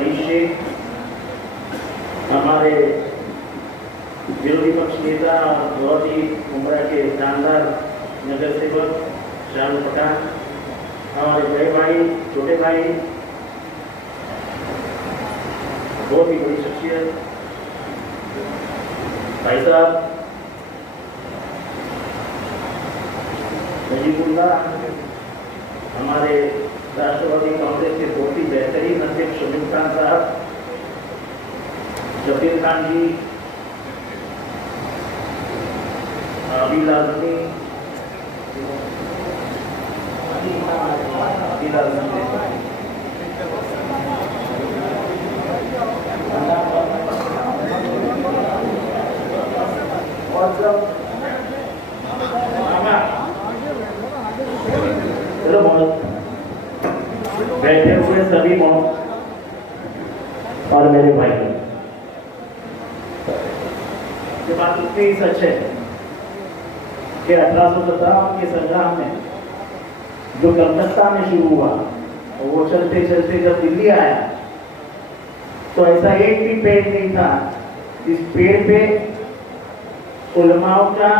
अली शेख, हमारे विरोधी पक्ष नेता और बहुत ही उम्र के शानदार नगर सेवक शाहरुख पठान, हमारे बड़े भाई, छोटे भाई, बहुत ही बड़ी शख्सियत भाई साहब नजीबुल्लाह, हमारे राष्ट्रवादी कांग्रेस के बहुत ही बेहतरीन अध्यक्ष शमीम खान साहब, जफीर खान जी, अभी लाजमी और सब बैठे हुए सभी और मेरे भाई, ये बात उतनी ही सच है कि 1857 के संग्राम में जो कलकत्ता में शुरू हुआ और वो चलते चलते जब दिल्ली आया तो ऐसा एक भी पेड़ नहीं था जिस पेड़ पे उलमाओं का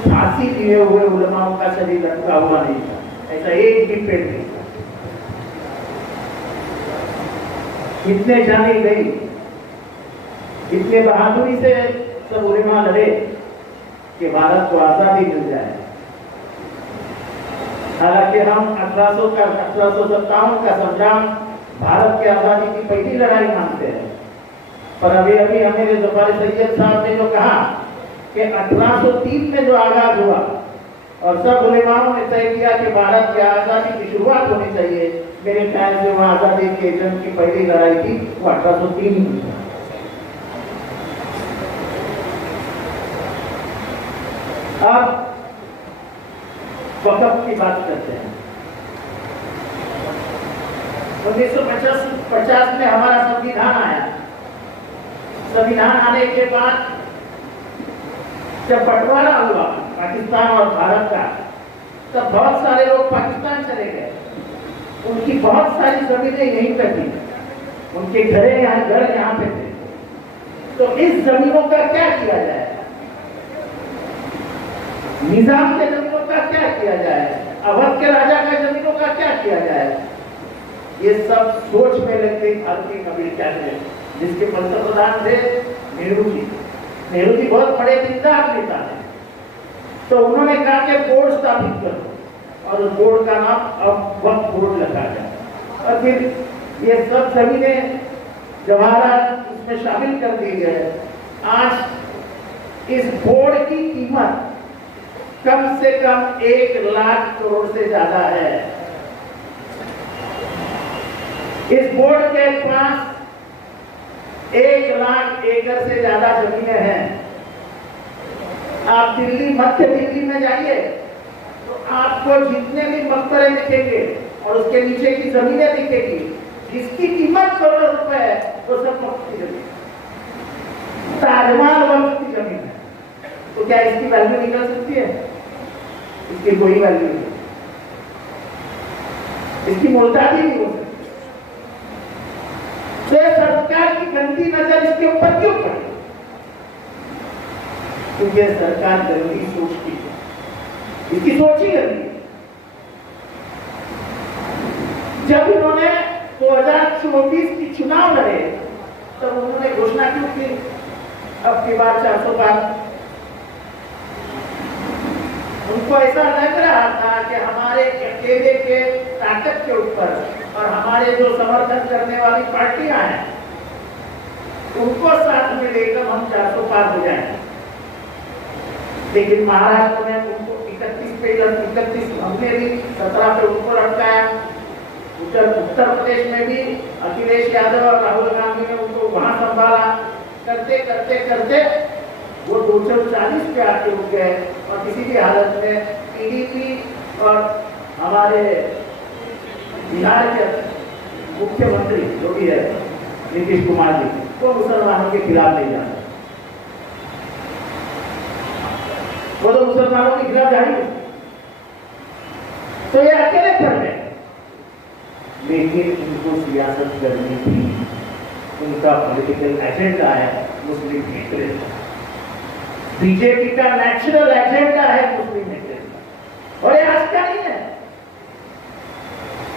फांसी लिए हुए उलमाओं का शरीर लटका हुआ नहीं था, ऐसा एक भी पेड़ नहीं था। इतने जानी गई, इतने बहादुरी से सब उलमा लड़े कि भारत को आजादी मिल जाए। हालांकि हम 1857 का संग्राम भारत की आजादी की पहली लड़ाई मानते हैं, पर अभी हमें जफर सैयद साहब ने जो कहा कि 1803 में जो आगाज हुआ और सब उलेमाओं ने तय किया कि भारत की आजादी की शुरुआत होनी चाहिए, मेरे ख्याल से वो आजादी के जंग की पहली लड़ाई थी, वो 1803 में। अब वक़्त की बात करते हैं। 1950 में हमारा संविधान आया। संविधान आने के बाद जब बंटवारा हुआ पाकिस्तान और भारत का, तब बहुत सारे लोग पाकिस्तान चले गए। उनकी बहुत सारी जमीनें यहीं पे थी, उनके घर यहाँ पे थे। तो इस जमीनों का क्या किया जाए, निजाम के जमीनों का क्या किया जाए, अवध के राजा के जमीनों का क्या किया जाए, ये सब सोच में लग गई भारतीय कबीर कैबिनेट, जिसके पंतप्रधान थे नेहरू जी। नेहरू जी बहुत बड़े दिलदार नेता है, तो उन्होंने कहा कि बोर्ड स्थापित करो और उस बोर्ड का नाम अब वक्फ बोर्ड रखा जाए। और फिर ये सब जमीनें जवाहरात इसमें शामिल कर दिए गए। आज इस बोर्ड की कीमत कम से कम 1 लाख करोड़ से ज्यादा है। इस बोर्ड के पास 1 लाख एकड़ से ज्यादा जमीनें हैं। आप दिल्ली, मध्य दिल्ली में जाइए तो आपको जितने भी मकबरे दिखेंगे और उसके नीचे की जमीनें दिखेगी, जिसकी कीमत करोड़ों रुपए है, वो सब वक्फ की जमीन, ताजमहल वक्फ की जमीन है। तो क्या इसकी वैल्यू निकल सकती है? इसकी कोई वैल्यू नहीं, इसकी मोहताजी नहीं हो सकती। तो सरकार की गंदी नजर इसके ऊपर क्यों पड़ी? क्योंकि सरकार गंदी सोचती है, इसकी सोच ही गंदी है। जब इन्होंने 2024 की चुनाव लड़े तब उन्होंने घोषणा क्यों की अब की बार 400 पार? उनको ऐसा लग रहा था कि हमारे अकेले के ताकत के ऊपर और हमारे जो समर्थन करने वाली पार्टियां हैं उनको साथ में लेकर हम 400 पार हो जाएंगे। लेकिन महाराष्ट्र में उनको 31 हमने भी 17 पे उनको लटकाया। उत्तर प्रदेश में भी अखिलेश यादव और राहुल गांधी ने उनको वहां संभाला। करते करते करते वो 240 पे आके रुक गए और किसी भी हालत में टीडीपी और हमारे बिहार के मुख्यमंत्री जो भी है नीतीश कुमार जी, वो मुसलमानों के खिलाफ नहीं जाते। वो तो मुसलमानों के खिलाफ जाएंगे, तो ये अकेले पड़ गए। लेकिन उनको सियासत करनी थी, उनका पॉलिटिकल एजेंडा है मुस्लिम हेट्रेड। बीजेपी का नेचुरल एजेंडा है मुस्लिम हेट्रेड, और ये आज का नहीं है।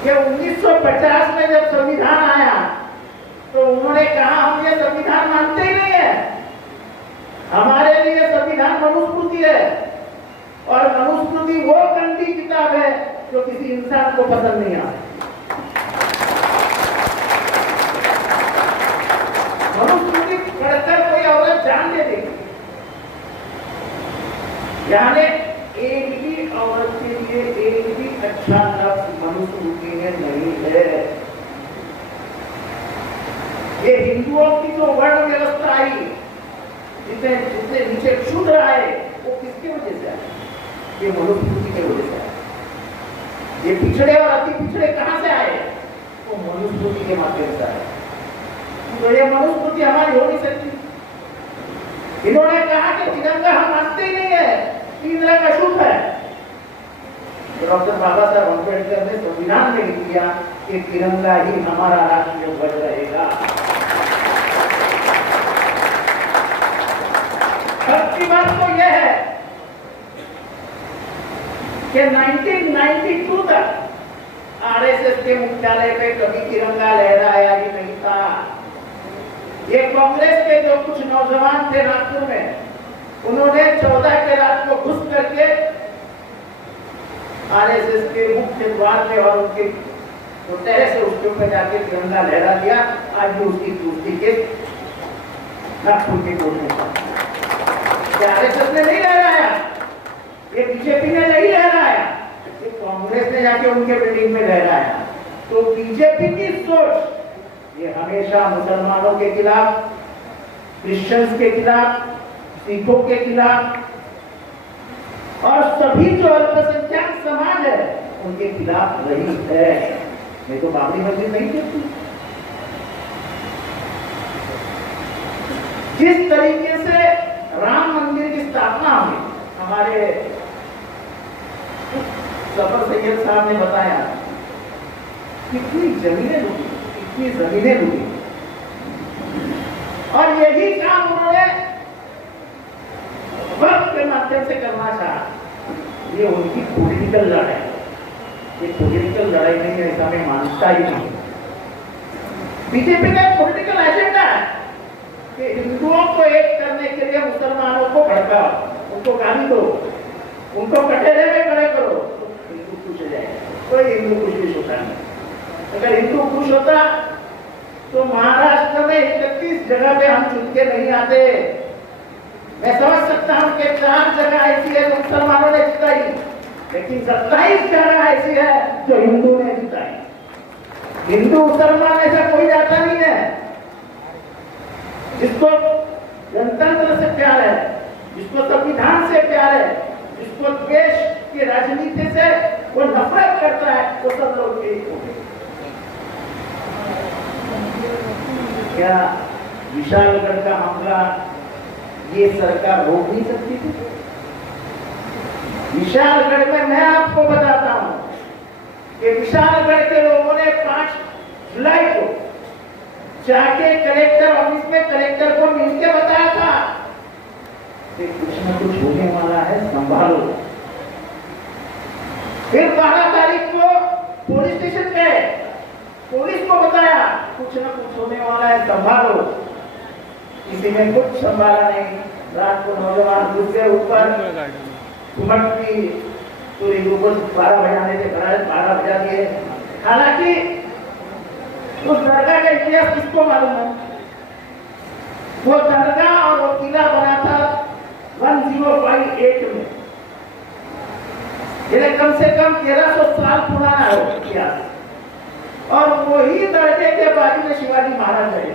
ये 1950 में जब संविधान आया तो उन्होंने कहा हम ये संविधान मानते ही नहीं है, हमारे लिए संविधान मनुस्मृति है, और मनुस्मृति वो गंदी किताब है जो किसी इंसान को पसंद नहीं आती। मनुस्मृति पढ़कर कोई औरत जान ले देगी, यानी एक भी औरत के लिए एक भी अच्छा लफ्ज मनुस्मृति में नहीं है। ये हिंदुओं की जो वर्ण व्यवस्था आई, जितने जितने नीचे शूद्र आए, वो किसकी वजह से आए? ये मनुस्मृति की वजह से आए। ये पिछड़े और अति पिछड़े कहां से आए? वो मनुस्मृति के माध्यम से आए। तो ये मनुस्मृति हमारी हो नहीं सकती। इन्होंने कहा कि तिरंगा हम मानते ही नहीं है, तिरंगा अशुभ है। डॉक्टर बाबा साहब अम्बेडकर ने संविधान में लिख दिया कि तिरंगा ही हमारा राष्ट्रीय ध्वज रहेगा। सबकी बात तो यह है कि 1992 तक आरएसएस के मुख्यालय पे कभी तिरंगा लहराया ही नहीं था। ये कांग्रेस के जो कुछ नौजवान थे नागपुर में, उन्होंने 14 के रात को घुस करके आरएसएस के मुख्य द्वार पे और उनके टेरेस से उसके ऊपर जाके तिरंगा लहरा दिया। आज भी उसकी पूर्ति के नागपुर के कोर्ट में आरएसएस ने नहीं लहराया, ये बीजेपी ने नहीं लहराया, ये कांग्रेस ने जाके उनके बिल्डिंग में लहराया। तो बीजेपी की सोच ये हमेशा मुसलमानों के खिलाफ, क्रिश्चियंस के खिलाफ, सिखों के खिलाफ और सभी जो अल्पसंख्यक समाज है उनके खिलाफ रही है। नहीं तो बाबरी मस्जिद नहीं देखती। जिस तरीके से राम मंदिर की स्थापना हुई, हमारे सफर सैयद साहब ने बताया कितनी जमीनें लूटी, कितनी जमीनें लूटी, और यही काम उन्होंने वक्त के माध्यम से करना चाहा। ये उनकी पॉलिटिकल लड़ाई, ये पॉलिटिकल लड़ाई नहीं है, ऐसा मैं मानता ही नहीं। बीजेपी का पॉलिटिकल एजेंडा है कि हिंदुओं को एक करने के लिए मुसलमानों को भड़काओ, उनको गाली दो, उनको कटहरे में खड़े करो, हिंदू खुश हो जाए। कोई हिंदू खुश होता नहीं। अगर हिंदू खुश होता तो महाराष्ट्र में 31 जगह पे हम चुन के नहीं आते। मैं समझ सकता हूं कि 4 जगह ऐसी है जो मुसलमानों ने जिताई, लेकिन 27 जगह ऐसी है जो हिंदू ने जिताई। हिंदू मुसलमान ऐसा कोई जाता नहीं है। जिसको गणतंत्र से प्यार है, जिसको संविधान से प्यार है, जिसको देश की राजनीति से वो नफरत करता है, वो सब लोग एक हो गए। क्या विशालगढ़ का हमला ये सरकार रोक नहीं सकती थी? विशालगढ़ में मैं आपको बताता हूं कि विशालगढ़ के लोगों ने 5 जुलाई को जाके कलेक्टर ऑफिस में कलेक्टर को मिलकर बताया था कि कुछ न कुछ होने वाला है, संभालो। फिर 12 तारीख को पुलिस स्टेशन गए, पुलिस को बताया कुछ न कुछ होने वाला है, संभालो। किसी ने कुछ संभाला नहीं। रात को नौजवान दूसरे ऊपर घुमट की तो ऊपर 12 बजाने थे, 12 बजा दिए। हालांकि उस दरगाह का इतिहास किसको मालूम है? वो दरगाह और वो किला बना था 1058 में, ये कम से कम 1300 साल पुराना है इतिहास। और वही दरगाह के बाजू में शिवाजी महाराज रहे।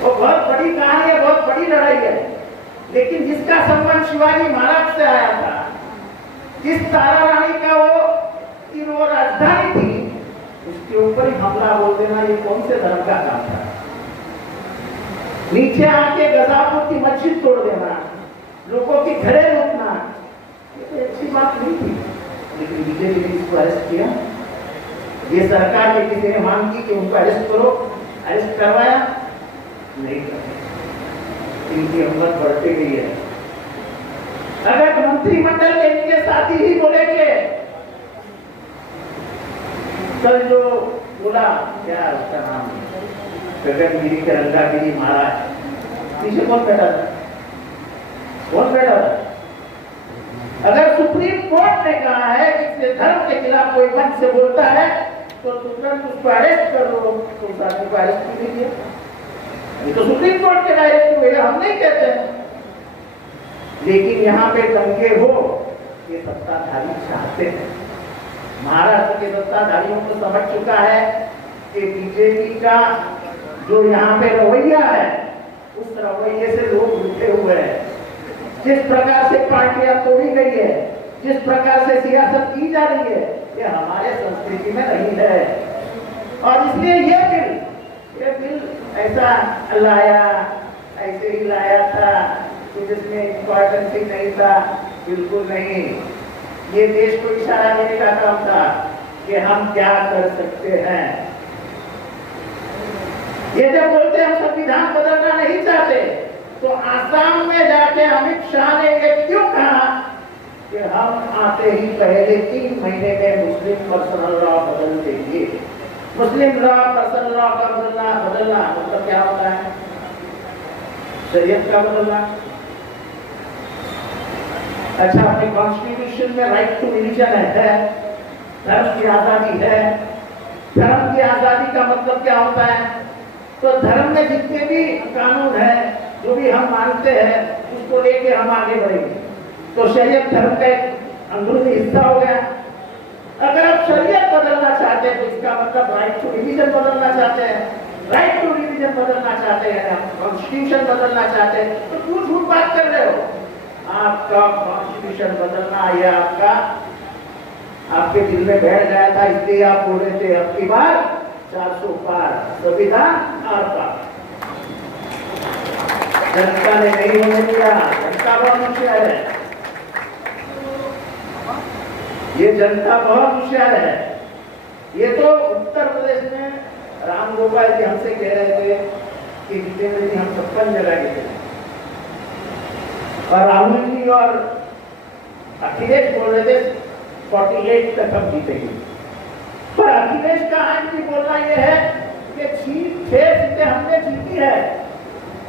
वो बहुत बड़ी कहानी है, बहुत बड़ी लड़ाई है, लेकिन जिसका संबंध शिवाजी महाराज से आया था, जिस तारा रानी का वो राजधानी थी, उसके ऊपर ही हमला बोल देना ये कौन से धर्म का काम था? नीचे आके गजापुर की मस्जिद तोड़ देना, लोगों की घरे लूटना, ये तो अच्छी बात नहीं थी। लेकिन बीजेपी ने इसको अरेस्ट किया। ये सरकार ये किसी ने मांग की कि उनको अरेस्ट करो, अरेस्ट करवाया नहीं करते, इनकी हिम्मत बढ़ती गई है। अगर मंत्रिमंडल के इनके साथी ही बोलेंगे, कल जो बोला क्या उसका नाम, गगनगिरी के रंगागिरी महाराज, पीछे कौन बैठा था, कौन बैठा था? अगर सुप्रीम कोर्ट ने कहा है कि धर्म के खिलाफ कोई मंच से बोलता है तो तुरंत उसको अरेस्ट कर लो, तो उस आदमी को अरेस्ट कर लीजिए। ये तो सुप्रीम कोर्ट के डायरेक्टिव है, हम नहीं कहते हैं। लेकिन यहाँ पे दंगे हो, ये सत्ताधारी चाहते हैं। महाराष्ट्र के सत्ताधारियों को समझ चुका है कि बीजेपी का जो यहाँ पे रवैया है, उस रवैये से लोग उठे हुए हैं। जिस प्रकार से पार्टियां तोड़ी गई है, जिस प्रकार से सियासत की जा रही है, ये हमारे संस्कृति में नहीं है। और इसलिए ये बिल ऐसा लाया, ऐसे ही लाया था, कुछ इसमें इम्पोर्टेंस ही नहीं था, बिल्कुल नहीं। ये देश को इशारा देने का काम था कि हम क्या कर सकते हैं। ये जब बोलते हम संविधान बदलना नहीं चाहते, तो आसाम में जाके अमित शाह ने ये क्यों कहा कि हम आते ही पहले 3 महीने में मुस्लिम पर्सनल लॉ बदल देंगे। मुस्लिम लॉ पर्सनल लॉ का बदलना मतलब क्या होता है? शरीयत का बदलना। अच्छा, अपने कॉन्स्टिट्यूशन में राइट टू रिलीजन है, धर्म की आजादी है। धर्म की आजादी का मतलब क्या होता है? तो धर्म में जितने भी कानून है, जो भी हम मानते हैं, उसको लेके हम आगे बढ़ेंगे। तो शरीयत धर्म का एक अंदरूनी हिस्सा हो गया। अगर आप शरीयत बदलना चाहते हैं तो इसका मतलब राइट टू रिलीजन बदलना चाहते हैं। राइट टू रिलीजन बदलना चाहते हैं, कॉन्स्टिट्यूशन बदलना चाहते हैं, तो क्यों झूठ बात कर रहे हो? आपका कॉन्स्टिट्यूशन बदलना ये आपके दिल में बैठ गया था, इसलिए आप बोल रहे थे अब की बार 400 पार संविधान और पार। जनता ने नहीं होने दिया। जनता बहुत होशियार है, ये जनता बहुत होशियार है। ये तो उत्तर प्रदेश में राम गोपाल जी हमसे कह रहे थे कि जितेंद्र जी हम 56 जगह गए, और राहुल जी और अखिलेश बोल रहे थे 48 तक हम जीतेंगे। पर अखिलेश का आज भी बोलना यह है कि 6 सीटें हमने जीती है,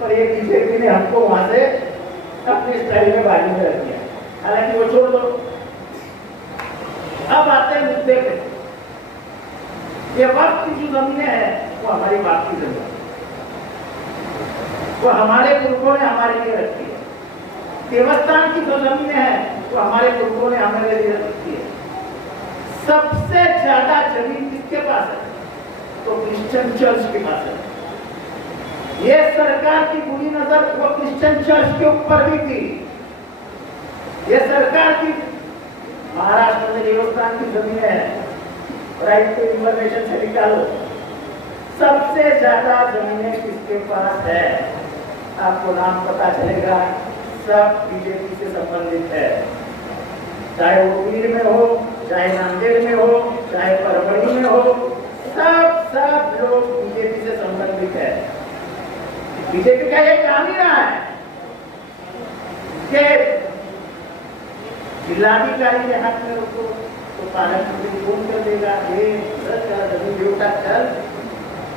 पर ये बीजेपी ने हमको वहां से अपने स्टाइल में बाजी में रख दिया। हालांकि वो छोड़ दो, अब आते हैं मुद्दे पे। ये वक्त की जो जमीनें हैं वो हमारी बाप की जमीन, वो हमारे पुरखों ने हमारे लिए रखी है। देवस्थान की जो जमीनें हैं वो हमारे पुरखों ने हमारे लिए रखी है। सबसे ज्यादा जमीन किसके पास है? तो क्रिश्चियन चर्च के पास है। ये सरकार की बुरी नजर वो क्रिश्चियन चर्च के ऊपर भी थी। ये सरकार की महाराष्ट्र में देवस्थान की जमीन है, राइट टू इंफॉर्मेशन से निकालो, सबसे ज्यादा जमीनें किसके पास है? आपको नाम पता चलेगा, सब बीजेपी से संबंधित है। चाहे वो वीर में हो, चाहे नांदेड़ में हो, चाहे परभणी में हो, सब लोग बीजेपी से संबंधित है। बीजेपी का एक काम ही रहा है कि जिलाधिकारी के हाथ में उसको तो पालक मंत्री फोन कर देगा, ये जमीन बेटा चल,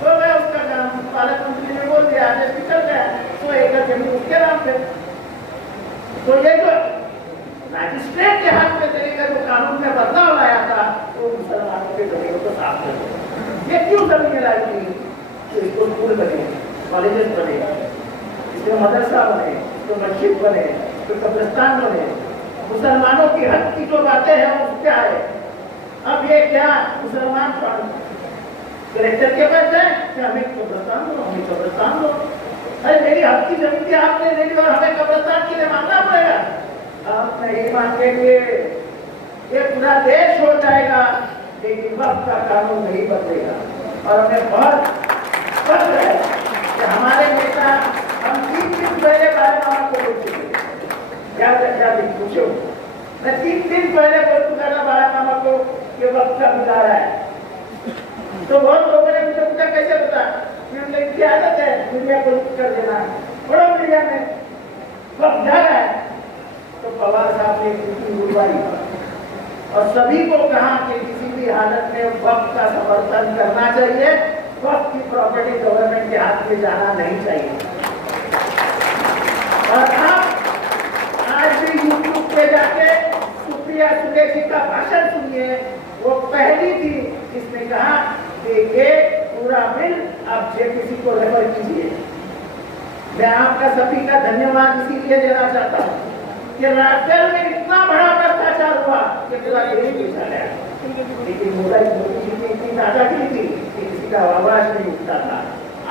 तो मैं उसका काम पालक मंत्री ने बोल दिया, आदेश निकल गया, तो एक जमीन उसके नाम पे। तो ये जो मैजिस्ट्रेट के हाथ में देने जो कानून में बदलाव लाया था, वो मुसलमानों के जमीनों को साफ कर दिया। ये क्यों जमीनें लाई थी? तो इसको स्कूल बने, कॉलेजेस बने, इसमें मदरसा बने, तो मस्जिद बने, तो कब्रिस्तान बने। मुसलमानों की हक की जो बातें हैं वो क्या है? अब ये क्या मुसलमान कलेक्टर के पास जाए कि हमें कब्रिस्तान दो, हमें कब्रिस्तान दो। अरे मेरी हक की जमीन थी, आपने ले ली और हमें कब्रिस्तान के लिए मांगना पड़ेगा। आप नहीं मांगेंगे, ये पूरा देश हो जाएगा, लेकिन वक्त का कानून नहीं बदलेगा। और हमें बहुत फर्क है कि हमारे नेता हम 3 दिन पहले बारामामा को पूछ चुके, क्या पूछो, मैं 3 दिन पहले बोल चुका था बारामामा को कि वक्त का बिगाड़ा है। तो बहुत लोगों ने मुझे पूछा कैसे पता, की आदत है मीडिया को कर देना, बड़ा मीडिया में वक्त जा रहा है। तो पवार साहब ने इतनी बुलवाई और सभी को कहा कि किसी भी हालत में वक्त का समर्थन करना चाहिए, वक्त की प्रॉपर्टी गवर्नमेंट के हाथ में जाना नहीं चाहिए। और आप आज भी यूट्यूब पे जाके सुप्रिया सुले जी का भाषण सुनिए, वो पहली थी जिसने कहा कि ये पूरा बिल आप जेपीसी को रेफर कीजिए। मैं आपका सभी का धन्यवाद इसीलिए देना चाहता हूँ कि राफेल में इतना बड़ा भ्रष्टाचार हुआ कि पूरा देश पूछा गया, लेकिन मोदी जी की इतनी दादागिरी थी कि किसी का आवाज नहीं उठता था।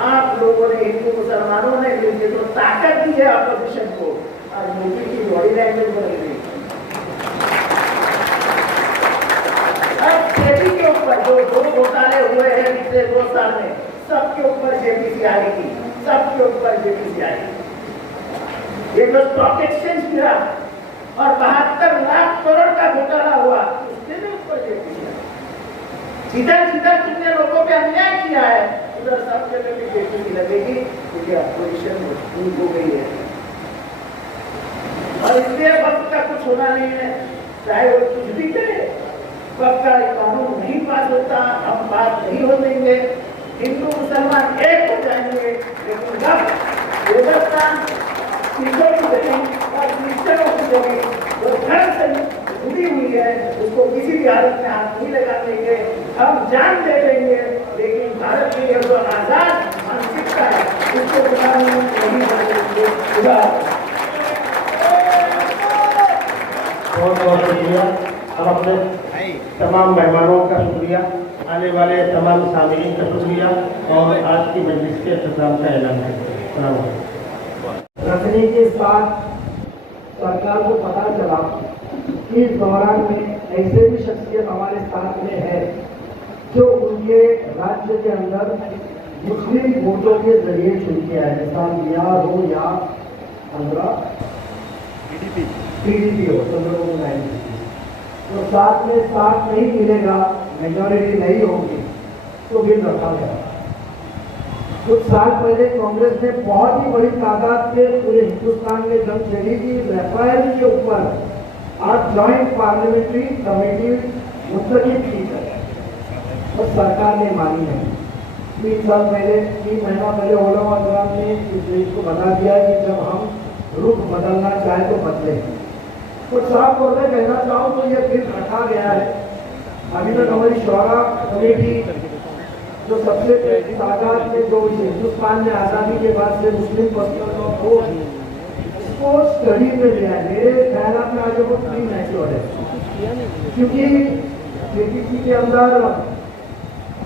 आप लोगों ने, हिंदू मुसलमानों ने मिलकर जो ताकत दी है अपोजिशन को, और मोदी की बॉडी लैंग्वेज बदल गई। अब जेपी के ऊपर जो दो घोटाले हुए हैं पिछले 2 साल में, सबके ऊपर जेपीसी आएगी, सबके ऊपर जेपीसी आएगी। ये जो स्टॉक एक्सचेंज गिरा और 72 लाख करोड़ का घोटाला हुआ, उसके भी ऊपर जेपीसी आएगी। जिधर जिधर तुमने लोगों पे अन्याय किया है, उधर सब जगह भी जेपीसी लगेगी, क्योंकि अपोजिशन मजबूत हो गई है। और इसलिए वक्त का कुछ होना नहीं है, चाहे वो कुछ भी करे, वक्त का कानून नहीं पास होता, हम बात नहीं हो देंगे, हिंदू मुसलमान एक हो जाएंगे, लेकिन वक्त व्यवस्था चीजों की जगह और क्रिश्चनों की जगह जो धर्म से जुड़ी हुई है, उसको किसी भी हालत में हाथ नहीं लगा देंगे, हम जान दे देंगे, लेकिन भारत की जो आजाद मानसिकता है उसको बनाने में नहीं बदलेंगे। बहुत बहुत शुक्रिया। अब अपने तमाम मेहमानों का शुक्रिया, आने वाले तमाम सामीन का शुक्रिया, और आज की मजलिस के अख्ताम का ऐलान है। रखने के साथ सरकार को पता चला कि इस दौरान में ऐसे भी शख्सियत हमारे साथ में है जो उनके राज्य के अंदर मुस्लिम वोटों के जरिए चुन के आए, मिसाल बिहार हो या आंध्रा पीडीपी हो, चंद्रबाबू नायडू, तो साथ में साथ नहीं मिलेगा, मेजॉरिटी नहीं होगी, तो बिल रखा गया। कुछ साल पहले कांग्रेस ने बहुत ही बड़ी तादाद से पूरे हिंदुस्तान में जंग छेड़ी थी राफेल के ऊपर। आज ज्वाइंट पार्लियामेंट्री कमेटी मुस्तकिल की है और सरकार ने मानी है। 3 साल पहले, 3 महीना पहले ओलामा दौरान ने इस देश को बता दिया कि जब हम रुख बदलना चाहे तो बदले। कुछ साफ तौर पर कहना चाहूँ तो यह बिल रखा गया है। अभी तक हमारी शौरा कमेटी जो सबसे पहली तादाद में जो हिंदुस्तान में आज़ादी के बाद से मुस्लिम पर्सनल को इसको स्टडी में लिया है, मेरे ख्याल में आज वो प्री मैच्योर है, क्योंकि जेपीसी के अंदर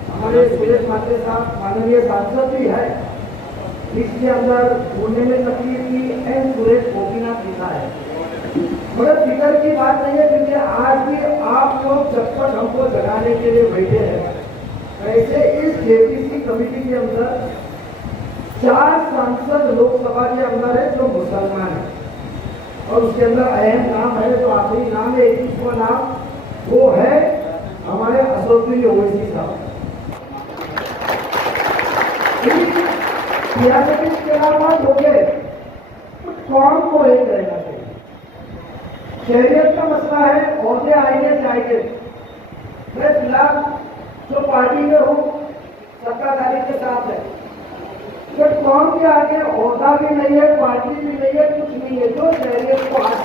हमारे सुरेश माते साहब माननीय सांसद भी है, इसके अंदर बोलने में तकलीफ की एन सुरेश गोपीनाथ लिखा है। मगर फिक्र की बात नहीं है, क्योंकि आज भी आप लोग जब तक हमको जगाने के लिए बैठे हैं, वैसे इस जेपीसी कमेटी के अंदर 4 सांसद लोकसभा के अंदर है जो मुसलमान है, और उसके अंदर अहम नाम है, जो आखिरी नाम है 21वां नाम, वो है हमारे असदुद्दीन ओवैसी साहब। सियासत के अलावा हो गए कौन को एक रहना चाहिए। शहरियत का मसला है, औहदे आएंगे जाएंगे। मैं फिलहाल जो पार्टी में हूँ सत्ताधारी के साथ है, तो कौन के आगे औहदा भी नहीं है, पार्टी भी नहीं है, कुछ नहीं है, जो शहरियत को हाथ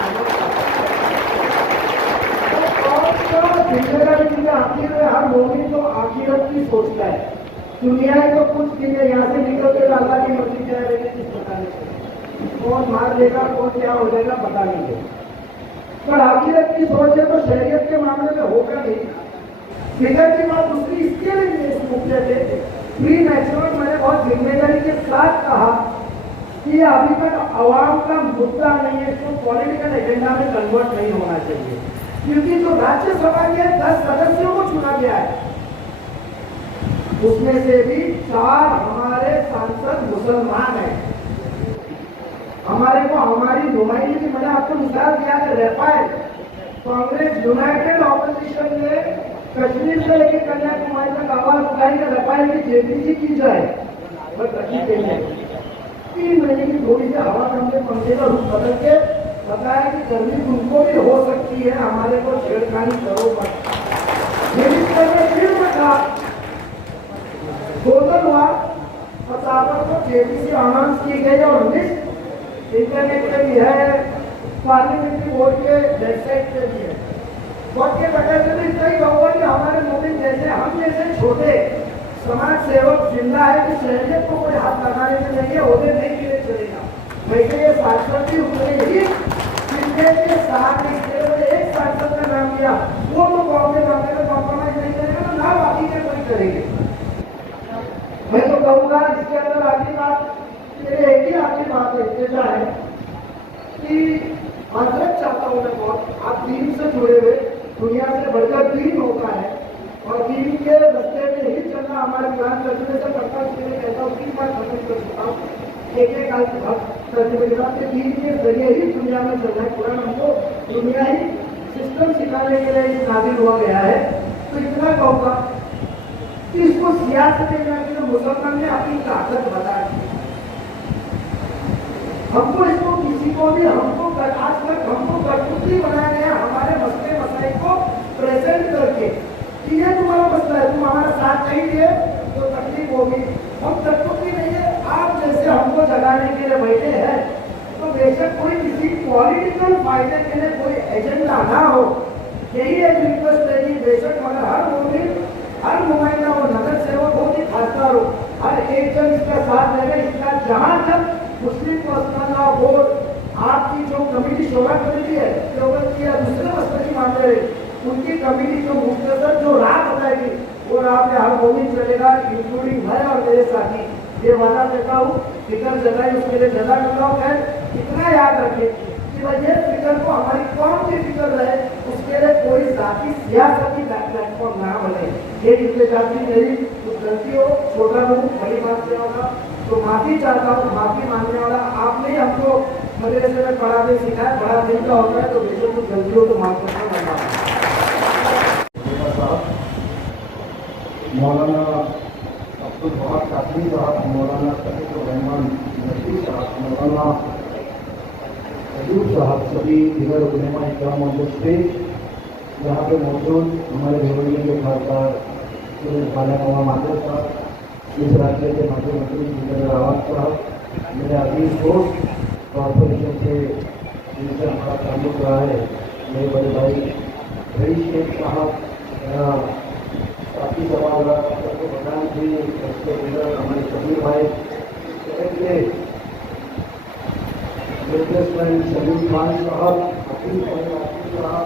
जिम्मेदारी आखिर में हर मोमिन तो आखिरत की सोचता है। दुनिया है तो कुछ दिन यहाँ से निकल के अल्लाह की मर्जी क्या रहेगी कुछ पता नहीं, कौन मार देगा कौन क्या हो जाएगा पता नहीं है, पर आखिरत की सोच है तो शहरियत के मामले में होगा नहीं। फिगर की बात दूसरी इसके लिए मुद्दे थे प्री मैच्योर, मैंने बहुत जिम्मेदारी के साथ कहा कि अभी तक आवाम का मुद्दा नहीं है, इसको पॉलिटिकल एजेंडा में कन्वर्ट नहीं होना चाहिए, क्योंकि जो राज्यसभा के 10 सदस्यों को चुना गया है उसमें से भी 4 हमारे सांसद मुसलमान हैं। हमारे को हमारी नुमाइंदगी, मैंने आपको मिसाल दिया है राफेल, कांग्रेस यूनाइटेड ऑपोजिशन ने कश्मीर से लेकर कन्याकुमारी तक आवाज उठाएंगे रफाल की जेपीसी की जाए, बस अच्छी कही है। 3 महीने की थोड़ी सी हवा हमने पंखे का रूप बदल के बताया कि गर्मी तुमको भी हो सकती है, हमारे को छेड़खानी करो मत। फिर में कहा गोदन हुआ और को जेपीसी अनाउंस की गई और लिस्ट इंटरनेट पे भी है, पार्लियामेंट्री बोर्ड के वेबसाइट पे भी है। वोट के बगैर से इतना ही कहूँगा कि हमारे मोदी जैसे हम जैसे छोटे समाज सेवक जिंदा है कि शहरियत को कोई हाथ लगाने से नहीं है, होने नहीं के लिए चलेगा। वैसे ये सांसद भी उतरेगी के साथ एक सांसद का नाम लिया, वो तो कांग्रेस में कॉम्प्रोमाइज नहीं करेगा, तो ना बाकी के कोई करेंगे। मैं तो कहूँगा इसके अंदर आखिरी बात, मेरे एक ही आखिरी बात ऐसा है कि हजरत चाहता हूँ मैं बहुत, आप दीन से जुड़े हुए, दुनिया से बढ़कर दीन होता है और दीन के रास्ते में ही चलना हमारे ज्ञान रचने से करता हूँ। इसलिए कहता हूँ 3 बार खत्म कर चुका हूँ, एक करने के बाद दीन के जरिए ही दुनिया में चलना है। कुरान हमको दुनिया ही सिस्टम सिखाने के लिए नाजिल हुआ गया है। तो इतना कहूँगा कि इसको सियासत में तो मुसलमान ने अपनी ताकत बता दी। हमको इसको किसी को भी हमको आज तक हमको कठपुतली बनाया गया हमारे मसले मसाइल को प्रेजेंट करके कि ये तुम्हारा मसला है, तुम हमारा साथ नहीं दिए तो तकलीफ होगी। हम कठपुतली नहीं है, आप जैसे हमको जगाने के लिए बैठे हैं, तो बेशक कोई किसी पॉलिटिकल फायदे के लिए कोई एजेंडा ना हो, यही एक रिक्वेस्ट है कि बेशक मगर हर मोदी हर नुमाइंदा हो, नगर सेवक हो कि खासदार हो, हर एक जन इसका साथ देगा। इसका जहाँ तक मुस्लिम पर्सनल लॉ बोर्ड आपकी जो कमेटी शोभा कमेटी है देवबंद या दूसरे मसले की मामले उनकी कमेटी जो मुख्तसर जो राह बताएगी वो राह पे हर मोदी चलेगा, इंक्लूडिंग मैं और मेरे साथी। ये वादा देता हूँ, फिक्र जताई उसके लिए जजा करता हूँ। खैर इतना याद रखिए कि भाई ये फिक्र को हमारी कौन सी फिक्र रहे, उसके लिए कोई जाति सियासती प्लेटफॉर्म ना बने। ये जितने जाति मेरी कुछ गलती हो, छोटा हो, बड़ी बात से होगा तो माफी चाहता हूँ। माफी मांगने वाला आपने ही हमको मदरसे में पढ़ाने सिखाया, बड़ा दिन का होता है तो बेशक कुछ गलतियों को माफ करना मौलाना अब्दुल वहाब कादरी साहब, मौलाना सलीम रहमान नकवी साहब, मौलाना अयूब साहब, सभी दिगर उलेमा इकराम और स्टेज यहाँ पे मौजूद हमारे देवरिया के खासदार खाना माधव साहब, इस राज्य के माजी मंत्री जितेंद्र रावत साहब, मेरे अजीज दोस्त कॉरपोरेशन से जिनसे हमारा ताल्लुक रहा है, मेरे बड़े भाई रईस शेख साहब, काफ़ी सवाल प्रधान जी, उसके अंदर हमारे कबीर भाई, बिजनेसमैन सलीम खान साहब, हकीम साहब,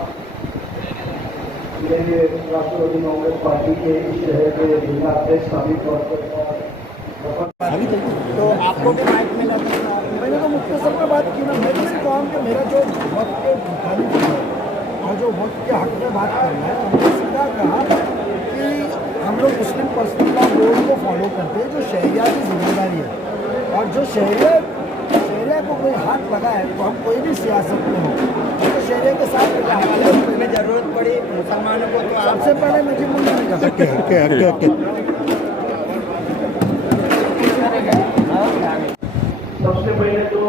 मेरे राष्ट्रवादी कांग्रेस पार्टी के इस शहर के जिला अध्यक्ष साबिक तौर पर। तो आपको भी माइक मिला, मैंने तो मुख्तसर में बात की ना, मैं तो कहूँ कि मेरा जो वक्त के मुताबिक है और जो वक्त के हक में बात करना है, हमने सीधा कहा कि हम लोग मुस्लिम पर्सनल लॉ बोर्ड को फॉलो करते हैं, जो शहरिया की जिम्मेदारी है। और जो शहरिया को कोई हाथ लगाए तो हम कोई भी सियासत में हो तो शहरिया के साथ में जरूरत पड़ी मुसलमानों को तो सबसे पहले मुझे मुल्क नहीं कर सकते। सबसे पहले तो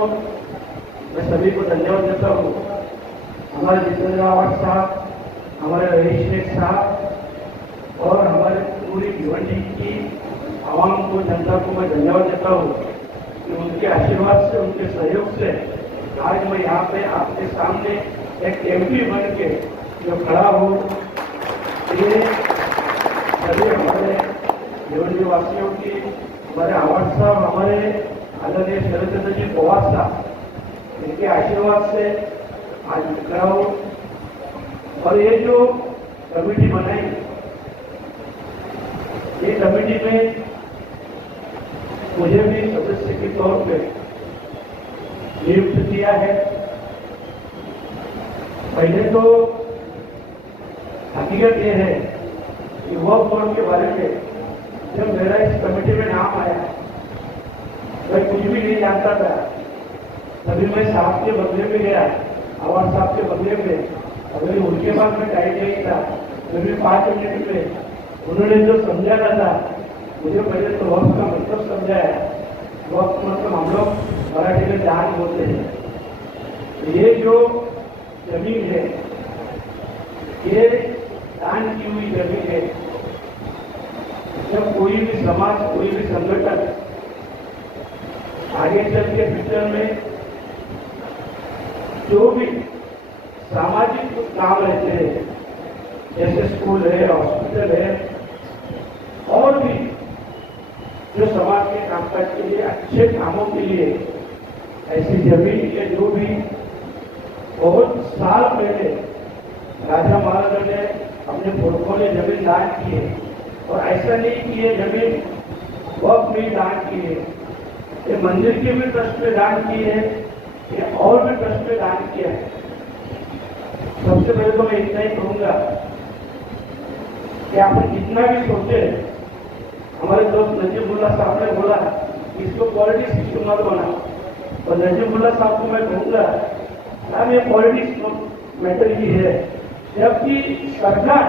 मैं सभी को धन्यवाद देता हूँ, हमारे जितेंद्र रावत साहब, हमारे रईस शेख साहब और हमारे पूरी भिवंडी की आवाम को, जनता को मैं धन्यवाद देता हूँ कि उनके आशीर्वाद से, उनके सहयोग से आज मैं यहाँ पे आपके सामने एक एमपी बन के जो खड़ा हूँ। ये सभी हमारे भिवंडी वासियों की, हमारे आवाज साहब, हमारे आदरणीय शरद चंद्र जी पवार साहब, इनके आशीर्वाद से आज खड़ा हूँ। और ये जो कमेटी बनाई, ये कमेटी में मुझे भी सदस्य के तौर पे नियुक्त किया है। पहले तो हकीकत ये है कि वक्फ बोर्ड के बारे में जब मेरा इस कमेटी में नाम आया, मैं कुछ भी नहीं जानता था। तभी मैं साहब के बदले में गया, आवाज साहब के बदले में, अगर उनके बाद में टाइम नहीं था कभी 5 मिनट में उन्होंने जो समझाना था, मुझे पहले तो वक्त का मतलब समझाया। वक्त मतलब हम लोग मराठी में दान बोलते हैं। ये जो जमीन है, ये दान की हुई जमीन है। जब कोई भी समाज, कोई भी संगठन आगे चल के फ्यूचर में जो भी सामाजिक कुछ काम रहते हैं, जैसे स्कूल है, हॉस्पिटल है, और भी जो समाज के कामकाज के लिए, अच्छे कामों के लिए, ऐसी जमीन के जो भी बहुत साल पहले राजा महाराजा ने अपने पुरखों ने जमीन दान की है। और ऐसा नहीं कि ये जमीन वक्त में दान की है, ये मंदिर के भी ट्रस्ट में दान की है, ये और भी ट्रस्ट में दान किया है। सबसे पहले तो मैं इतना ही कहूंगा कि आपने जितना भी सोचे, हमारे दोस्त नजीबुल्ला साहब ने बोला इसको पॉलिटिक्स इश्यू मत बनाओ, और नजीबुल्ला साहब को मैं कहूंगा अब ये पॉलिटिक्स मैटर ही है, जबकि सरकार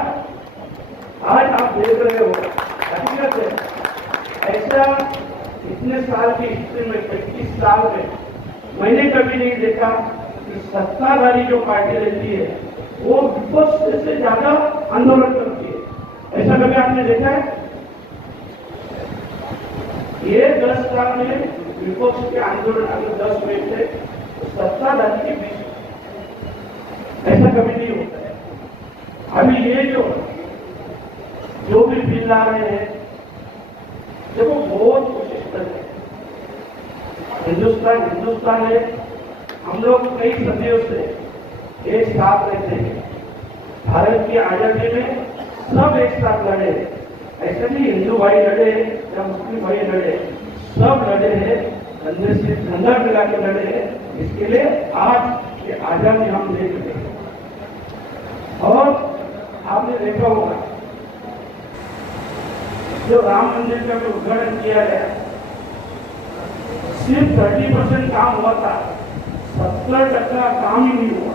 आज आप देख रहे हो, हकीकत है ऐसा इतने साल की हिस्ट्री में, 25 साल में मैंने कभी नहीं देखा कि सत्ताधारी जो पार्टी रहती है वो विपक्ष से ज्यादा आंदोलन करती है। ऐसा कभी आपने देखा है? ये 10 साल में विपक्ष के आंदोलन अगर 10 हुए थे, सत्ताधारी के बीच ऐसा कभी नहीं होता है। अभी ये जो भी बिल ला रहे हैं, देखो बहुत कोशिश करते हैं। हिंदुस्तान है, हम लोग कई सदियों से एक साथ रहते हैं। भारत की आजादी में सब एक साथ लड़े, ऐसा नहीं हिंदू भाई लड़े या मुस्लिम भाई लड़े, सब लड़े हैं, अंदर से अंदर मिला के लड़े हैं। इसके लिए आज ये आजादी हम देख रहे हैं। और आपने देखा होगा जो राम मंदिर का भी उद्घाटन किया गया, सिर्फ 30% काम हुआ था, 70% काम ही नहीं हुआ।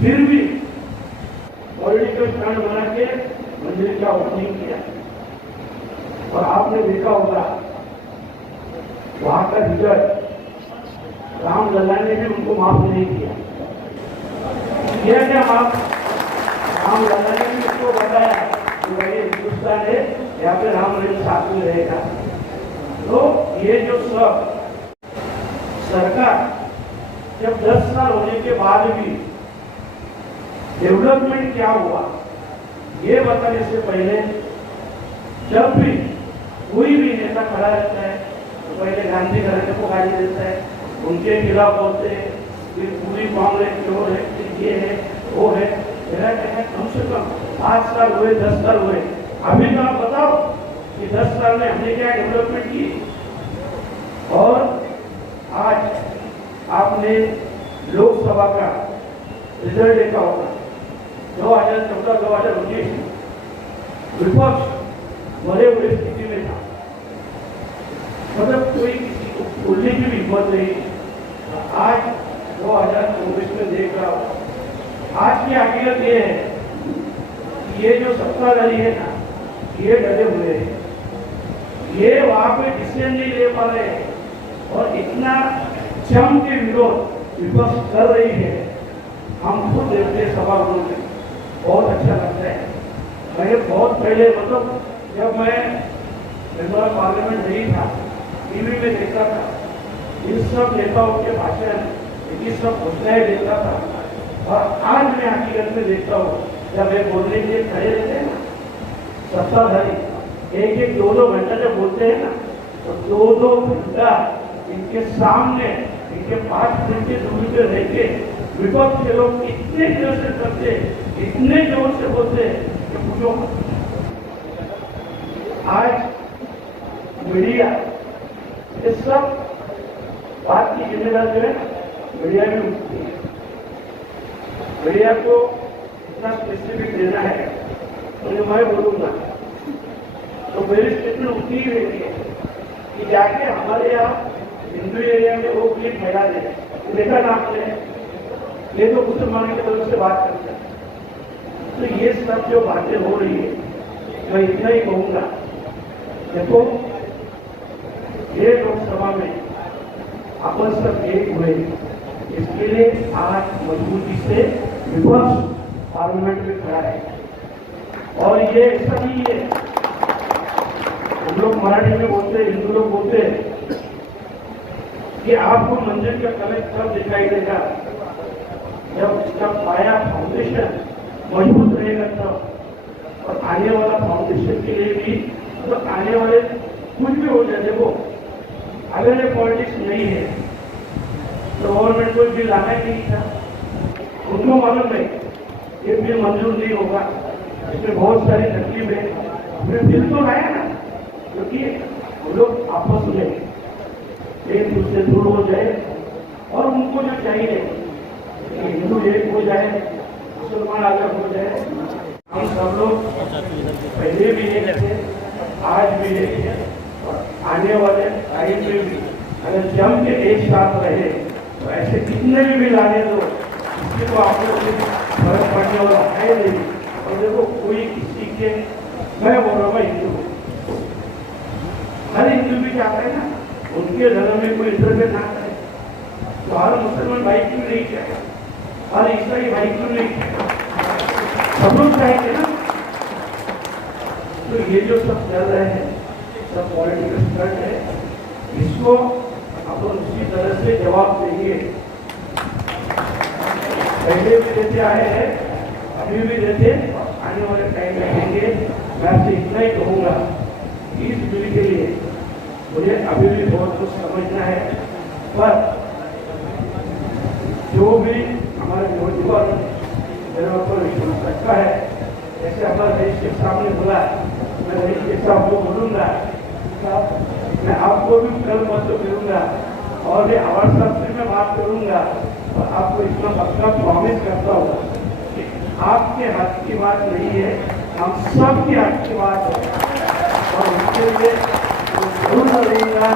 फिर भी पॉलिटिकल स्टंट बना के मंदिर का ओपनिंग किया। और आपने देखा होगा वहां का रिजल्ट, राम लल्ला ने भी उनको माफ नहीं किया। क्या माफ? राम लल्ला ने भी उसको बताया कि भाई हिंदुस्तान है, यहाँ पे राम मंदिर साथ में रहेगा। तो ये जो सब सरकार जब 10 साल होने के बाद भी डेवलपमेंट क्या हुआ ये बताने से पहले, जब भी कोई भी नेता खड़ा रहता है तो पहले गांधी घराने को गाली देता है, उनके खिलाफ बोलते हैं, फिर पूरी कांग्रेस जो है, ये है वो है। मेरा कहना है कम से कम 5 साल हुए, 10 साल हुए, अभी तो आप बताओ कि 10 साल में हमने क्या डेवलपमेंट की। और आज आपने लोकसभा का रिजल्ट देखा होगा, 2014, 2019 विपक्ष मरे हुए स्थिति में था, मतलब कोई किसी को बोलने की भी हिम्मत नहीं। आज 2024 में देख रहा हूं, आज की हकीकत ये है कि ये जो सत्ताधारी है ना, ये डरे हुए हैं, ये वहां पे डिसीजन नहीं ले पा रहे हैं। और इतना जम के विरोध विपक्ष कर रही है, हम खुद देखते सभागृह में, बहुत अच्छा लगता है। मैं बहुत पहले, मतलब जब मैं मेंबर ऑफ पार्लियामेंट नहीं था, टीवी में देखता था, इन सब नेताओं के भाषण, इनकी सब घोषणाएं देखता था। और आज मैं हकीकत में देखता हूँ, जब वे बोलने के लिए खड़े रहते हैं ना सत्ताधारी, 1-1, 2-2 घंटा जब बोलते हैं ना, तो 2-2 घंटा इनके सामने, इनके 5 फीट की दूरी पे रह के विपक्ष के लोग इतने जोर से करते, इतने जोर से बोलते कि पूछो। आज मीडिया ये सब बात की जिम्मेदारी जो है मीडिया भी उठती है। मीडिया को इतना स्पेसिफिक देना है तो मैं बोलूंगा तो मेरी स्टेटमेंट उतनी ही रहती है कि जाके हमारे यहाँ हिंदू एरिया में वो क्लिप फैला दे। देखा ना आपने, ये तो मुसलमानों की तरफ से बात करते हैं, तो ये सब जो बातें हो रही है, मैं इतना ही कहूंगा, देखो ये लोकसभा में अपन सब एक हुए, इसके लिए आज मजबूती से विपक्ष पार्लियामेंट में खड़ा है। और ये ऐसा नहीं है, हम लोग मराठी में बोलते, हिंदू लोग बोलते कि आपको मंदिर का कलश कब दिखाई देगा, जब इसका पाया फाउंडेशन मजबूत रहेगा तब। और आने वाला फाउंडेशन के लिए भी, तो आने वाले कुछ भी हो जाए, देखो अगर ये पॉलिटिक्स नहीं है तो गवर्नमेंट को बिल लाना ही नहीं था, उनको मालूम है ये बिल मंजूर नहीं होगा, इसमें बहुत सारी तकलीफ है, फिर बिल तो लाया ना, क्योंकि हम लोग आपस में एक दूसरे दूर हो जाए और उनको जो चाहिए कि हिंदू एक हो जाए, मुसलमान अलग हो जाए। हम सब लोग पहले भी एक थे, आज भी एक है, और आने वाले टाइम में भी अगर जम के एक साथ रहे तो ऐसे कितने भी बिल आने दो, इससे तो आप लोग फर्क पड़ने वाला है नहीं। और देखो कोई किसी के, मैं बोल रहा हूँ हिंदू, हर हिंदू भी चाहता है ना उनके धर्म में कोई इंटरफेयर ना करे, तो हर मुसलमान भाई क्यों नहीं चाहे, हर ईसाई भाई क्यों नहीं चाहे, सब लोग चाहेंगे ना। तो ये जो सब चल रहे हैं, सब पॉलिटिकल स्टंट है, इसको अपन उसी तरह से जवाब देंगे। पहले भी देते आए हैं, अभी भी देते, आने वाले टाइम में देंगे। मैं आपसे इतना ही कहूँगा, इस बिल के लिए मुझे अभी भी बहुत कुछ समझना है, पर जो भी हमारे नौजवान मेरे ऊपर विश्वास रखता है, जैसे हमारे देश के सामने बोला, मैं देश के साथ को बोलूँगा, मैं आपको भी कल मत करूँगा और भी आवाज से मैं बात करूँगा, और आपको इतना पक्का प्रॉमिस करता हूँ कि आपके हाथ की बात नहीं है, हम सब के हाथ की बात है, और उसके लिए जरूर लड़ूंगा,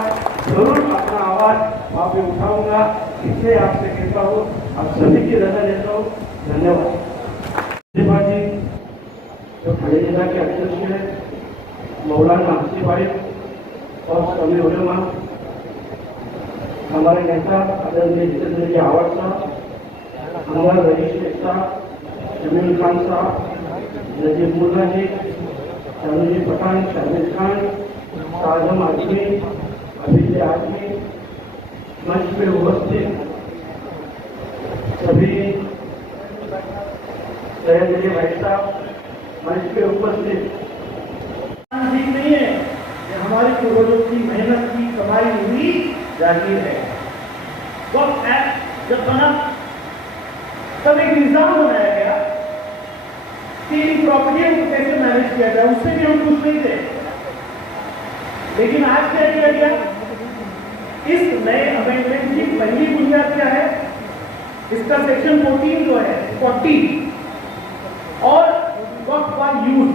जरूर अपना आवाज वहाँ पे उठाऊंगा। इसलिए आपसे कहता हूँ, आप सभी की रजा लेता हूँ। धन्यवाद। जी जो खड़े जिला के अध्यक्ष है मौलाना आसिफ भाई और सभी उलेमा, हमारे नेता आदरणीय जितेंद्र जी आवाज साहब, हमारे रईस शेख साहब, जमील खान साहब, नजीब मुल्ला जी, चालू पठान, शाहिद खान, साजम आजमी, अभिजय आजमी, मंच में उपस्थित सभी जय भाई साहब, मंच पे उपस्थित। ठीक नहीं है कि हमारी पूर्वजों की मेहनत की कमाई हुई जागीर है। वक्त एक्ट जब बना तब एक निजाम बनाया गया कि इन प्रॉपर्टियों को कैसे मैनेज किया जाए, उससे भी हम खुश नहीं थे। लेकिन आज क्या किया गया, इस नए अमेंडमेंट की पहली बुनियाद क्या है, इसका सेक्शन 14 जो है 40 और वक्त फॉर यूज